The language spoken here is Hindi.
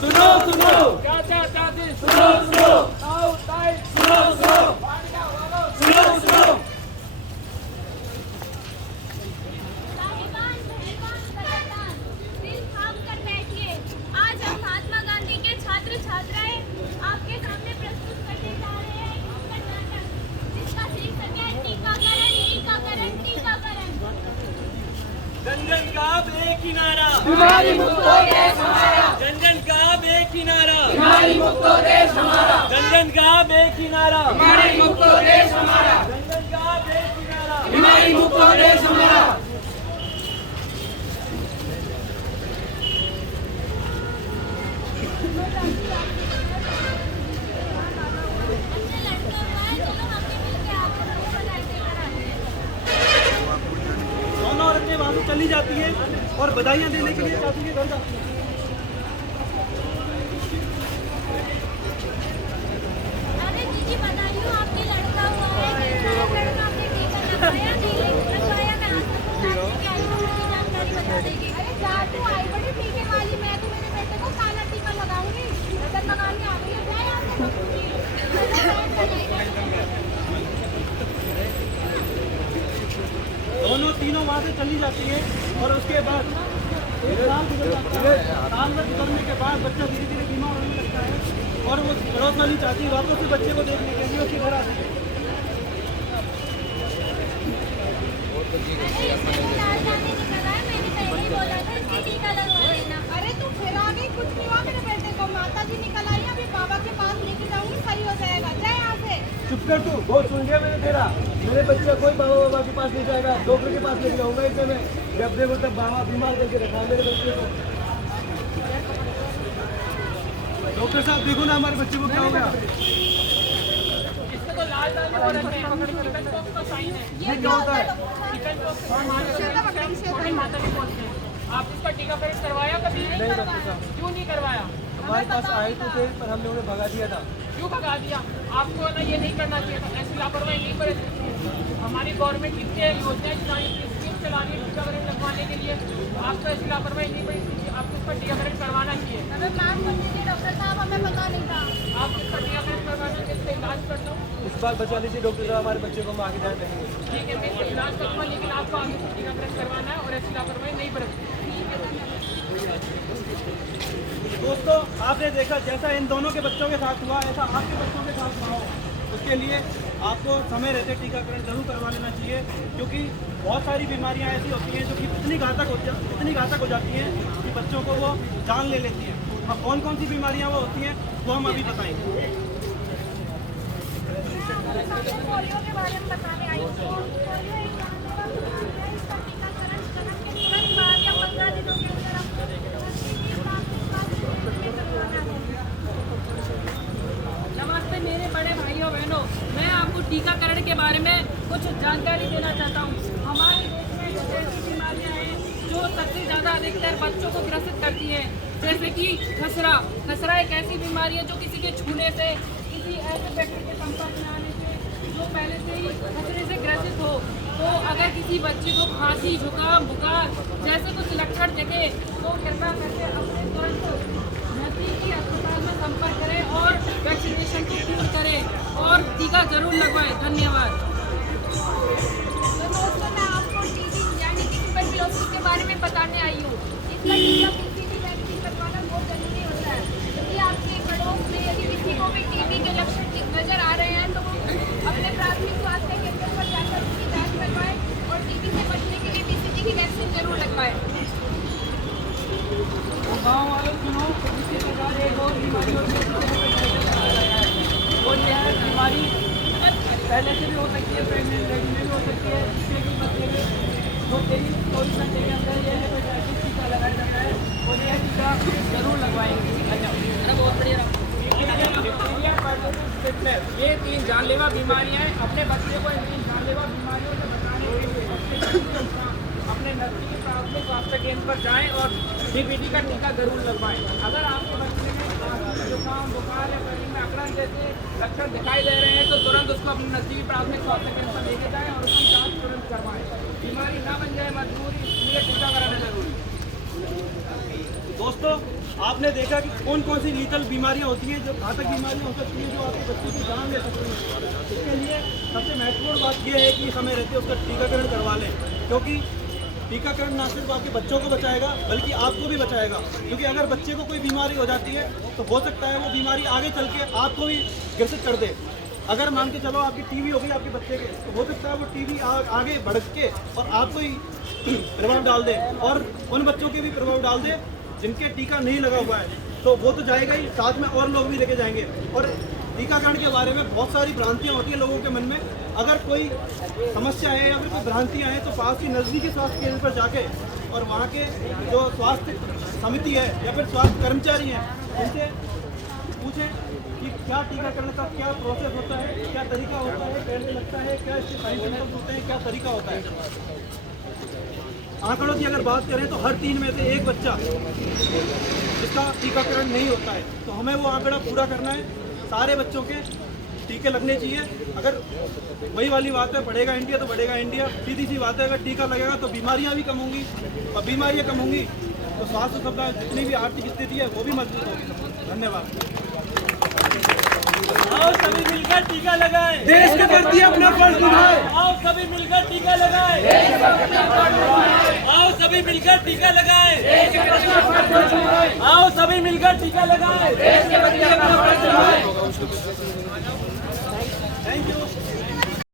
सुनो सुनो चाचा चाची सुनो सुनो ताऊ ताई सुनो सुनो सुनो सुनो साहिबान, पहलवान, कलाकार, दिल थाम कर बैठिए। आज हम महात्मा गांधी के छात्र छात्राएं आपके सामने प्रस्तुत करने जा रहे हैं एक नुक्कड़ नाटक, जिसका शीर्षक है टीकाकरण टीकाकरण टीकाकरण। जन जन का अब एक ही नारा, बीमारी मुक्त हो देश हमारा, जन जन का अब एक ही नारा, बीमारी मुक्त हो देश हमारा, जन जन का अब एक ही नारा, बीमारी मुक्त हो देश हमारा, जन जन का अब एक ही नारा। बीमारी मुक्त हो देश हमारा। अपने लड़के हुआ है, चलो हम भी मिलके आपको बधाई देकर आते हैं। दोनों औरतें वहाँ से चली जाती है और बधाइयाँ देने के लिए चाची के घर जाती है। अरे दीदी बधाई हो, आपके लड़का हुआ है, कैसा है लड़का, आपने टीका लगवाया नहीं लगवाया, कहाँ से पूछा के आई हो, मुझे जानकारी बता देगी। अरे जा तू आई बड़ी टीके वाली, मैं तो मेरे बेटे को काला टीका लगाऊंगी, नजर लगाने आ गई है, जा यहाँ से बच्ची। दोनों तीनों वहाँ से चली जाती है और उसके बाद एक साल गुजर जाता है। साल भर गुजरने के बाद बच्चा धीरे धीरे बीमार होने लगता है और वो पड़ोस वाली चाची वापस से बच्चे को देखने के लिए उसके घर आती है। अरे इसने इलाज आने निकला है, मैंने पहले ही बोला था इसकी टीका लगवा लेना। अरे तू फिर आ गई, कुछ नहीं हुआ मेरे बेटे को, माता जी निकल आई, अभी बाबा के पास लेके जाऊंगी, सही हो जाएगा, जा यहाँ से। चुप कर तू, बहुत सुन लिया मैंने तेरा। मेरे बच्चे कोई बाबा के पास नहीं जाएगा, डॉक्टर के पास लेके जाऊंगा इसे मैं। जब देखो तब बाबा बीमार करके रखा मेरे बच्चे को। डॉक्टर साहब देखो ना हमारे बच्चे को क्या हो गया। इसको तो लाल दाने हो रखे हैं, चिकन पॉक्स का साइन है। ये क्या होता है? चिकन पॉक्स हमारे माता जी बोलते हैं। आप इसका टीकाकरण करवाया कभी? नहीं डॉक्टर साहब, क्यों नहीं करवाया? हमारे पास आए तो थे पर हम लोगों ने भगा दिया था। क्यों भगा दिया? आपको ना ये नहीं करना चाहिए था, ऐसी लापरवाही नहीं बरतनी चाहिए। हमारी गवर्नमेंट कितनी योजनाएं चला रही है, स्कीम चला रही है टीकाकरण लगवाने के लिए, आपको ऐसी लापरवाही नहीं बरतनी चाहिए, आपको इसका टीकाकरण करवाना चाहिए। हमें माफ कर दीजिए डॉक्टर साहब, हमें पता नहीं था। आप इसका टीकाकरण करवाना चाहिए, इसका इलाज कर दो। इस बार बचा लीजिए डॉक्टर साहब, हमारे बच्चे को हम आगे ध्यान देंगे। ठीक है, मैं इसका इलाज करूँगा, लेकिन आपको आगे से टीकाकरण करवाना है और ऐसी लापरवाही नहीं बरतनी। दोस्तों आपने देखा जैसा इन दोनों के बच्चों के साथ हुआ ऐसा आपके बच्चों के साथ हुआ हो, उसके लिए आपको समय रहते टीकाकरण जरूर करवा लेना चाहिए, क्योंकि बहुत सारी बीमारियां ऐसी होती हैं जो कि इतनी घातक हो जाती हैं कि बच्चों को वो जान ले लेती हैं। अब कौन कौन सी बीमारियां वो होती हैं वो हम अभी बताएंगे। पोलियो के बारे में बताने आई हूँ। पोलियो एक जानलेवा बीमारी है, इसका टीकाकरण जन्म के तुरंत बाद या 15 दिनों के अंदर आपको करवाना है। नमस्ते मेरे बड़े भाइयों बहनों, मैं आपको टीकाकरण के बारे में कुछ जानकारी देना चाहता हूँ। हमारे देश में कुछ ऐसी बीमारियाँ हैं जो सबसे ज़्यादा अधिकतर बच्चों को ग्रसित करती हैं, जैसे कि खसरा। खसरा एक ऐसी बीमारी है जो किसी के छूने से, किसी ऐसे व्यक्ति के संपर्क में आने से, जो पहले से ही खसरे से ग्रसित हो, तो अगर किसी बच्चे को खांसी, जुकाम, बुखार जैसे कुछ लक्षण दिखे तो कृपया करके अपने तुरंत नजदीकी अस्पताल में संपर्क करें और वैक्सीनेशन को पूर्ण करें और टीका जरूर लगवाएं। धन्यवाद। तो दोस्तों मैं आपको टीबी यानी कि ट्यूबरक्लोसिस के बारे में बताने आई हूँ। इसका टीका किसी भी वैक्सीन लगवाना बहुत जरूरी होता है। यदि आपके पड़ोस में यदि किसी को भी टीबी के लक्षण नजर आ रहे हैं तो वो अपने प्राथमिक स्वास्थ्य केंद्र पर जाकर उसकी जाँच करवाएं और टीबी से बचने के लिए BCG की वैक्सीन जरूर लगवाएं। गाँव वालों सुनो, इसके प्रकार एक और बीमारी होती है, वो ये है बीमारी पहले से भी हो सकती है, प्रेगनेंट लेडी में भी हो सकती है, जिसमें कि बच्चे में 24 घंटे के अंदर ये हेपेटाइटिस टीका लगाया जाता है और यह टीका जरूर लगवाएंगे। बहुत बढ़िया। ये 3 जानलेवा बीमारियां हैं। अपने बच्चे को इन 3 जानलेवा बीमारियों से बचाने के लिए अपने नजदीकी प्राथमिक स्वास्थ्य केंद्र पर जाएं और DPT का टीका जरूर लगवाएं। अगर आपके बच्चे में खांसी, जुकाम, बुखार या शरीर में अकड़न जैसे लक्षण दिखाई दे रहे हैं तो तुरंत उसको अपने नजदीकी प्राथमिक स्वास्थ्य केंद्र पर लेके जाएं और उसकी जाँच तुरंत करवाएं। बीमारी ना बन जाए मजबूरी, इसलिए टीकाकरण है जरूरी। दोस्तों आपने देखा कि कौन कौन सी लीथल बीमारियां होती हैं, जो घातक बीमारियां हो सकती हैं, जो आपके बच्चों की जान ले सकती हैं। इसके लिए सबसे महत्वपूर्ण बात यह है कि समय रहते उसका टीकाकरण करवा लें, क्योंकि टीकाकरण ना सिर्फ आपके बच्चों को बचाएगा बल्कि आपको भी बचाएगा। क्योंकि अगर बच्चे को कोई बीमारी हो जाती है तो हो सकता है वो बीमारी आगे चल के आपको भी ग्रसित कर दे। अगर मान के चलो आपकी टीबी हो गई आपके बच्चे के, तो हो सकता है वो टीबी आगे बढ़ के और आपको ही प्रभाव डाल दे और उन बच्चों के भी प्रभाव डाल दे जिनके टीका नहीं लगा हुआ है। तो वो तो जाएगा ही, साथ में और लोग भी लेके जाएंगे। और टीकाकरण के बारे में बहुत सारी भ्रांतियाँ होती हैं लोगों के मन में। अगर कोई समस्या है या फिर कोई भ्रांतियाँ हैं तो पास की नज़दीकी स्वास्थ्य केंद्र पर जाके और वहाँ के जो स्वास्थ्य समिति है या फिर स्वास्थ्य कर्मचारी हैं उनसे पूछें कि क्या टीकाकरण का क्या प्रोसेस होता है, क्या तरीका होता है, कैसे लगता है, क्या इसके साइड इफेक्ट्स होते हैं, क्या तरीका होता है। आंकड़ों की अगर बात करें तो हर 3 में से 1 बच्चा जिसका टीकाकरण नहीं होता है, तो हमें वो आंकड़ा पूरा करना है। सारे बच्चों के टीके लगने चाहिए। अगर वही वाली बात है, बढ़ेगा इंडिया तो बढ़ेगा इंडिया। सीधी सी बात है, अगर टीका लगेगा तो बीमारियां भी कम होंगी और बीमारियां कम होंगी तो स्वास्थ्य सुविधा जितनी भी आर्थिक स्थिति है वो भी मजबूत होगी। धन्यवाद। आओ सभी मिलकर टीका लगाएं। देश के प्रति अपना फर्ज निभाएं। आओ सभी मिलकर टीका लगाएं। आओ सभी मिलकर टीका लगाएं। आओ सभी मिलकर टीका लगाएं। Thank you.